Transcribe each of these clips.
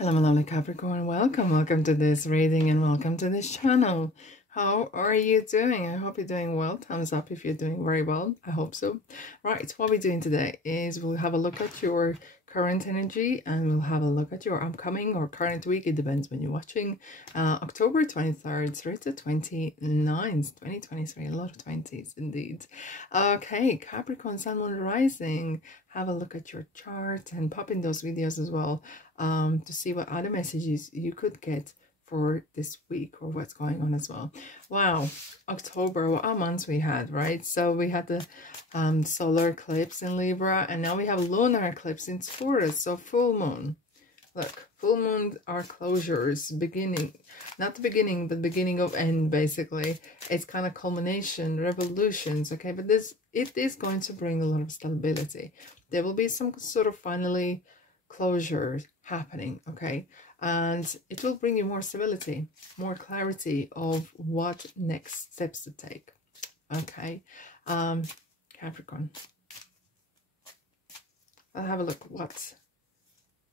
Hello, my lovely Capricorn. Welcome to this reading and welcome to this channel. How are you doing? I hope you're doing well. Thumbs up if you're doing very well. I hope so. Right, what we're doing today is we'll have a look at your current energy and we'll have a look at your upcoming or current week. It depends when you're watching. October 23rd through to 29th, 2023. A lot of 20s indeed. Okay, Capricorn, Sun, Moon, Rising. Have a look at your chart and pop in those videos as well. To see what other messages you could get for this week or what's going on as well. Wow, October, what a month we had, right? So we had the solar eclipse in Libra, and now we have lunar eclipse in Taurus. So full moon. Look, full moon are closures, beginning, not the beginning, but beginning of end, basically. It's kind of culmination, revolutions, okay? But it is going to bring a lot of stability. There will be some sort of finally closure happening, okay? And it will bring you more stability, more clarity of what next steps to take, okay? Capricorn. I'll have a look what's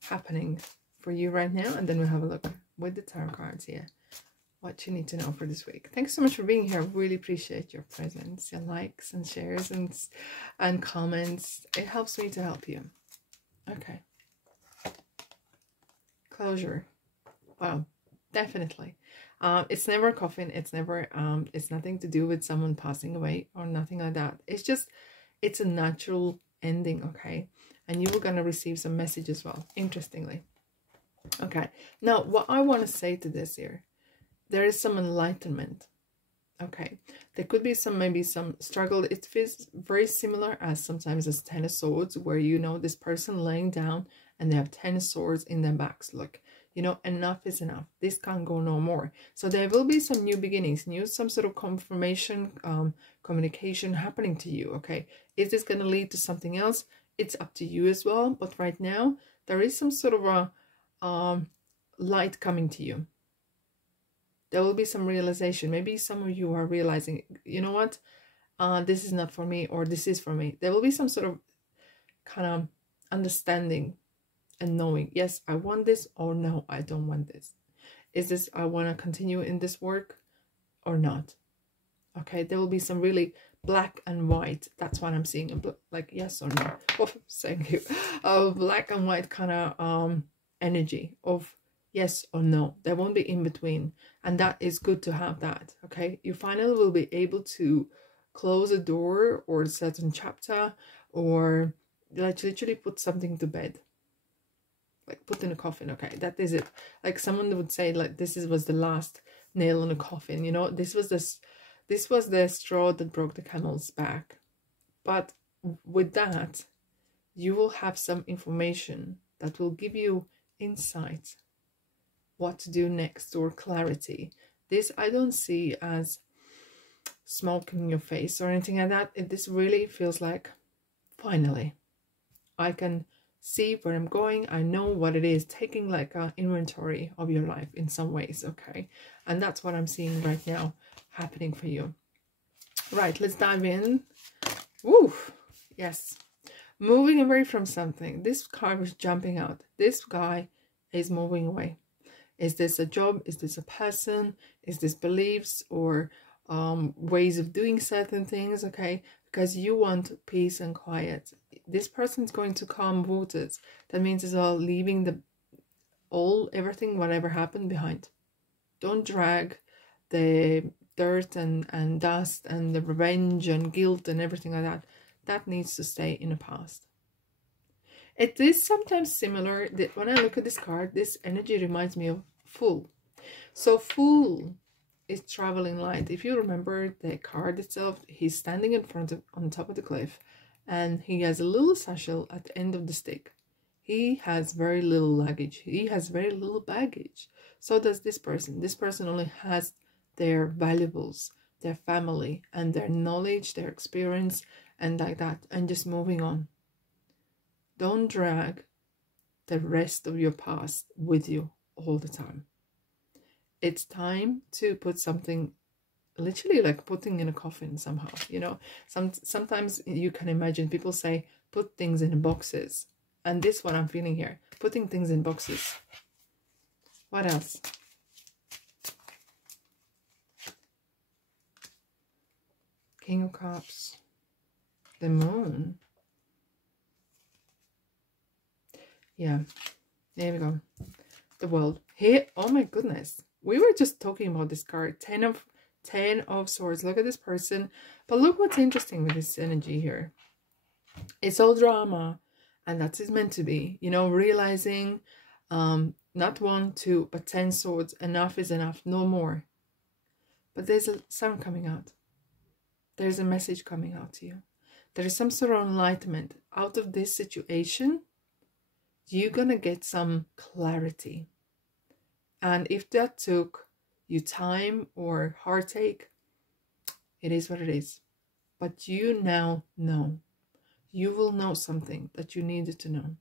happening for you right now, and then we'll have a look with the tarot cards here what you need to know for this week. Thanks so much for being here. I really appreciate your presence, your likes and shares and comments. It helps me to help you. Okay, closure. Wow, definitely. It's never a coffin. It's never it's nothing to do with someone passing away or nothing like that. It's just, it's a natural ending, okay? And you were going to receive some message as well, interestingly. Okay, now what I want to say to this here, there is some enlightenment, okay? There could be some, maybe some struggle. It feels very similar as sometimes as 10 of swords, where you know this person laying down and they have 10 of swords in their backs. Look, you know, enough is enough. This can't go no more. So there will be some new beginnings, some sort of confirmation, communication happening to you, okay? Is this going to lead to something else? It's up to you as well. But right now, there is some sort of a light coming to you. There will be some realization. Maybe some of you are realizing, you know what? This is not for me, or this is for me. There will be some sort of kind of understanding and knowing, yes, I want this, or no, I don't want this. Is this, I want to continue in this work or not? Okay, there will be some really black and white. That's what I'm seeing. Like yes or no. Oh, thank you. Black and white kind of energy of yes or no. There won't be in between. And that is good to have that. Okay, you finally will be able to close a door or a certain chapter, or like literally put something to bed. Like put in a coffin, okay, that is it. Like someone would say, like this was the last nail in a coffin, you know, this was the straw that broke the camel's back. But with that, you will have some information that will give you insight what to do next, or clarity. This I don't see as smoke in your face or anything like that. This really feels like finally I can see where I'm going. I know what it is, taking like an inventory of your life in some ways, okay? And that's what I'm seeing right now happening for you. Right, let's dive in. Woo, yes. Moving away from something. This card was jumping out. This guy is moving away. Is this a job? Is this a person? Is this beliefs or ways of doing certain things, okay? Because you want peace and quiet. This person's going to calm waters. That means it's all leaving everything, whatever happened behind. Don't drag the dirt and dust and the revenge and guilt and everything like that. That needs to stay in the past. It is sometimes similar that when I look at this card, this energy reminds me of Fool. So Fool is traveling light. If you remember the card itself, he's standing on top of the cliff, and he has a little satchel at the end of the stick. He has very little luggage. He has very little baggage. So does this person. This person only has their valuables, their family, and their knowledge, their experience, and like that, and just moving on. Don't drag the rest of your past with you all the time. It's time to put something, literally like putting in a coffin somehow, you know. Sometimes you can imagine people say put things in boxes, and this is what I'm feeling here, putting things in boxes. What else? King of Cups. The Moon. Yeah. There we go. The World. Here, oh my goodness. We were just talking about this card. 10 of Swords. Look at this person. But look what's interesting with this energy here. It's all drama. And that's it's meant to be. You know, realizing not 1, 2, but 10 swords. Enough is enough. No more. But there's a sun coming out. There's a message coming out to you. There is some sort of enlightenment. Out of this situation, you're going to get some clarity. And if that took you time or heartache, it is what it is. But you now know. You will know something that you needed to know.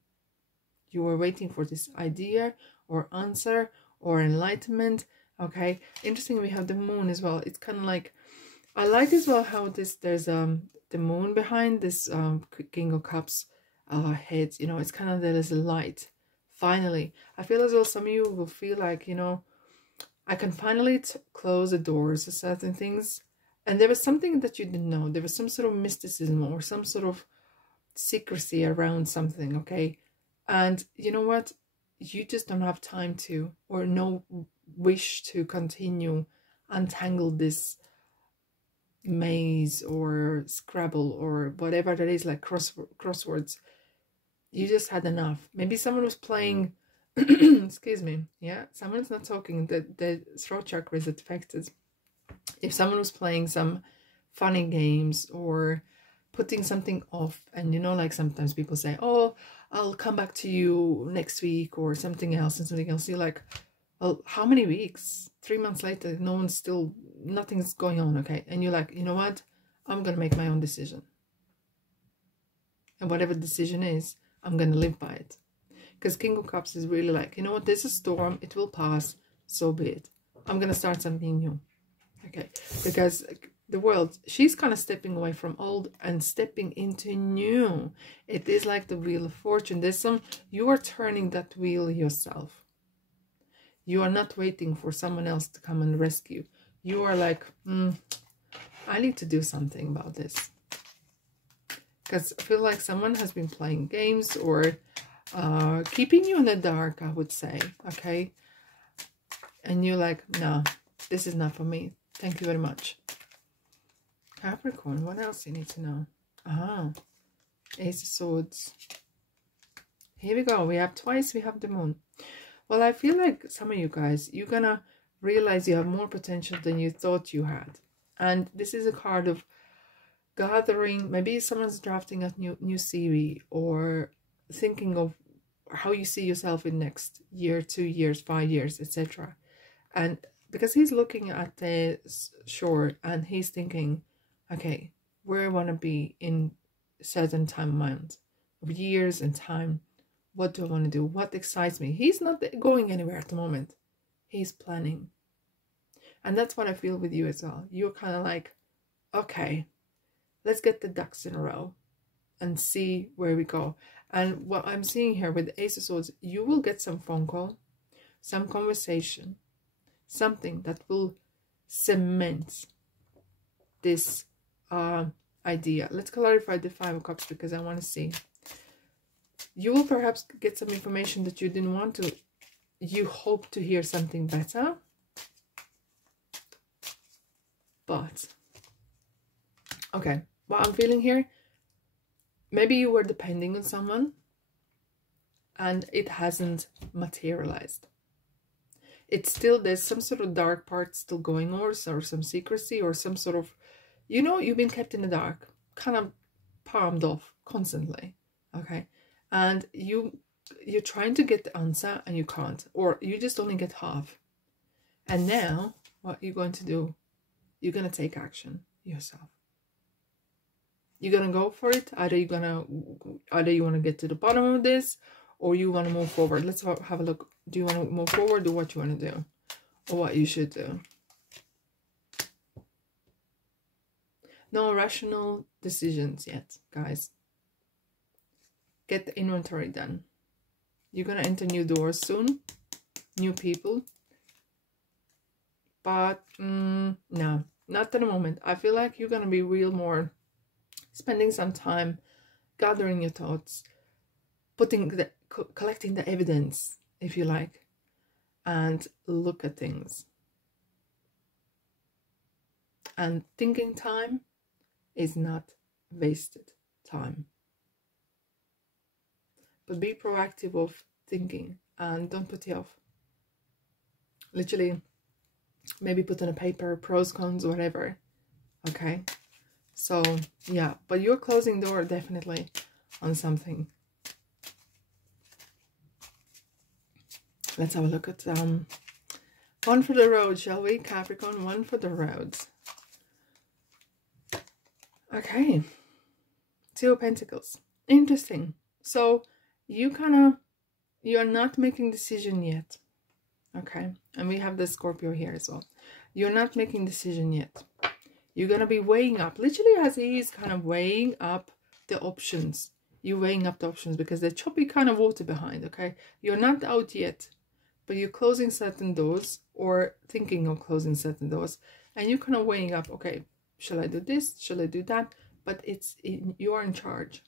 You were waiting for this idea or answer or enlightenment. Okay. Interesting, we have the Moon as well. It's kind of like, I like as well how there's the Moon behind this King of Cups head. You know, it's kind of, there is a light. Finally, I feel as though some of you will feel like, you know, I can finally close the doors to certain things. And there was something that you didn't know. There was some sort of mysticism or some sort of secrecy around something, okay? And you know what? You just don't have time to, or no wish to continue untangle this maze or Scrabble or whatever that is, like crosswords. You just had enough. Maybe someone was playing, excuse me, yeah, someone's not talking, the throat chakra is affected. If someone was playing some funny games or putting something off, and you know, like sometimes people say, oh, I'll come back to you next week or something else and something else. You're like, well, how many weeks? 3 months later, no one's still, nothing's going on, okay? And you're like, you know what? I'm going to make my own decision. And whatever decision is, I'm going to live by it. Because King of Cups is really like, you know what? There's a storm. It will pass. So be it. I'm going to start something new. Okay? Because the World, she's kind of stepping away from old and stepping into new. It is like the Wheel of Fortune. There's some, you are turning that wheel yourself. You are not waiting for someone else to come and rescue. You are like, I need to do something about this. Because I feel like someone has been playing games or keeping you in the dark, I would say, okay? And you're like, no, this is not for me. Thank you very much. Capricorn, what else you need to know? Ace of Swords. Here we go. We have twice, we have the Moon. Well, I feel like some of you guys, you're going to realize you have more potential than you thought you had. And this is a card of gathering. Maybe someone's drafting a new CV or thinking of how you see yourself in next year, 2 years, 5 years, etc. And because he's looking at the shore and he's thinking, okay, where I want to be in a certain time amount of years and time. What do I want to do? What excites me? He's not going anywhere at the moment. He's planning. And that's what I feel with you as well. You're kind of like, okay, let's get the ducks in a row and see where we go. And what I'm seeing here with the Ace of Swords, you will get some phone call, some conversation, something that will cement this idea. Let's clarify the Five of Cups because I want to see. You will perhaps get some information that you didn't want to. You hope to hear something better. But, okay, what I'm feeling here, maybe you were depending on someone and it hasn't materialized. It's still, there's some sort of dark part still going on, or some secrecy or some sort of, you know, you've been kept in the dark, kind of palmed off constantly, okay? And you're trying to get the answer and you can't, or you just only get half. And now, what you're going to do, you're going to take action yourself. You're going to go for it. Either you want to get to the bottom of this, or you want to move forward. Let's have a look. Do you want to move forward, or what you want to do, or what you should do? No rational decisions yet, guys. Get the inventory done. You're going to enter new doors soon. new people. But no, not at the moment. I feel like you're going to be real more spending some time gathering your thoughts, collecting the evidence, if you like, and look at things. And thinking time is not wasted time. But be proactive of thinking and don't put it off. Literally, maybe put on a paper, pros, cons, whatever. Okay? So, yeah. But you're closing the door definitely on something. Let's have a look at one for the road, shall we? Capricorn, one for the road. Okay. Two of Pentacles. Interesting. So you're not making decision yet. Okay. And we have the Scorpio here as well. You're not making decision yet. You're going to be weighing up. Literally, as he is kind of weighing up the options. You're weighing up the options because there's choppy kind of water behind. Okay. You're not out yet. But you're closing certain doors or thinking of closing certain doors. And you're kind of weighing up, okay, shall I do this? Shall I do that? But you are in charge.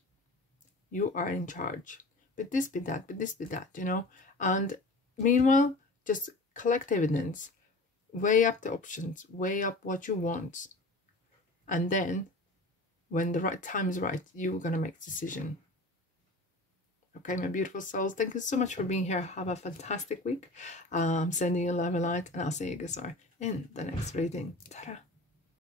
You are in charge. But this be that, but this be that, you know. And meanwhile, just collect evidence. Weigh up the options. Weigh up what you want. And then, when the right time is right, you're going to make a decision. Okay, my beautiful souls, thank you so much for being here. Have a fantastic week. Sending you love and light, and I'll see you guys in the next reading. Ta-da!